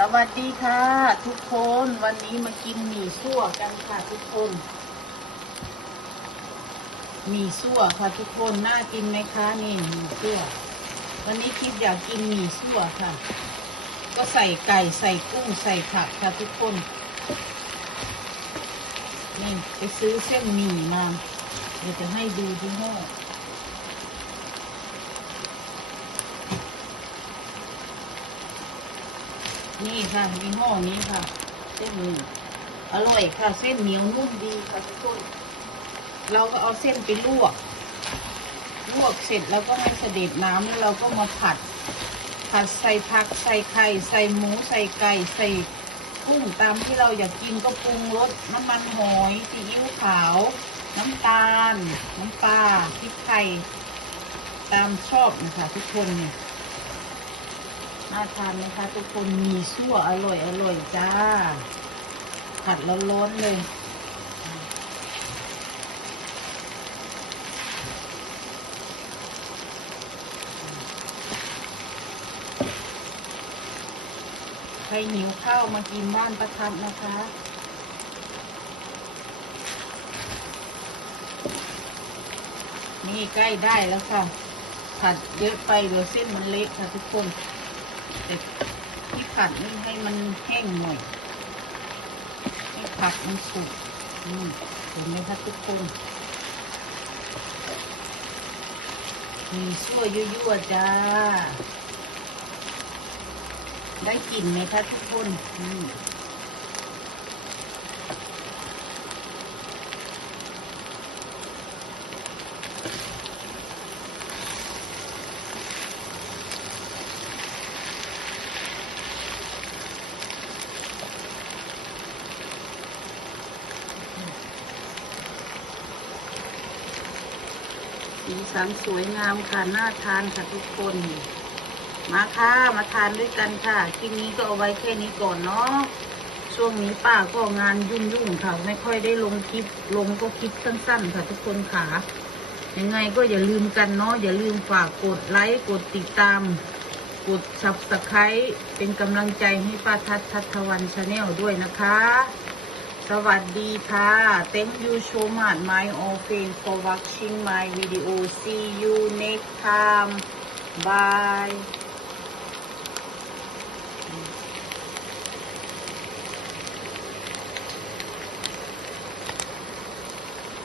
สวัสดีค่ะ ทุกคนวันนี้มากินหมี่ซั่วกันค่ะทุกคนหมี่ซั่วค่ะทุกคนน่ากินไหมคะนี่หมี่ซั่ววันนี้คิดอยากกินหมี่ซั่วค่ะ ก็ใส่ไก่ใส่กุ้งใส่ผักค่ะทุกคนนี่ไปซื้อเส้นหมี่มาเดี๋ยวจะให้ดูที่ห้อ นี่ค่ะยี่ห้อนี้ค่ะ เส้นหมี่อร่อยค่ะ เส้นเหนียวนุ่มดีค่ะทุกคนเราก็เอาเส้นไปลวก ลวกเสร็จแล้วก็ให้เสด็จน้ำแล้วเราก็มาผัด ผัดใส่ผักใส่ไข่ใส่หมูใส่ไก่ใส่กุ้งตามที่เราอยากกินก็ปรุงรสน้ำมันหอยซีอิ๊วขาว น้ำตาล น้ำปลาพริกไทยตามชอบนะคะทุกคนเนี่ย น่าทานไหมคะทุกคนมีซั่วอร่อยอร่อยจ้า ผัดร้อนๆเลยใครหิวข้าวมากินบ้านประทับนะคะ นี่ใกล้ได้แล้วค่ะ ผัดเยอะไปเดี๋ยวเส้นมันเละค่ะทุกคน แต่ที่ผัดนี่ให้มันแห้งหน่อยให้ผักมันสุกอืมเห็นไหมคะทุกคนมีชั่วยั่วๆจ้า ได้กลิ่นไหมคะทุกคนอื สีสันสวยงามค่ะน่าทานค่ะทุกคน มาค่ะ มาทานด้วยกันค่ะคลิปนี้ก็เอาไว้แค่นี้ก่อนเนาะช่วงนี้ป้าก็งานยุ่งๆค่ะ ไม่ค่อยได้ลงคลิปลงก็คลิปสั้นๆ ค่ะทุกคนค่ะ ยังไงก็อย่าลืมกันเนาะอย่าลืมฝากกดไลค์กดติดตาม กด subscribe เป็นกำลังใจให้ป้าทัศน์ทัศวันชาแนลด้วยนะคะ สวัสดีค่ะ Thank you so much my all friends for watching my video see you next time bye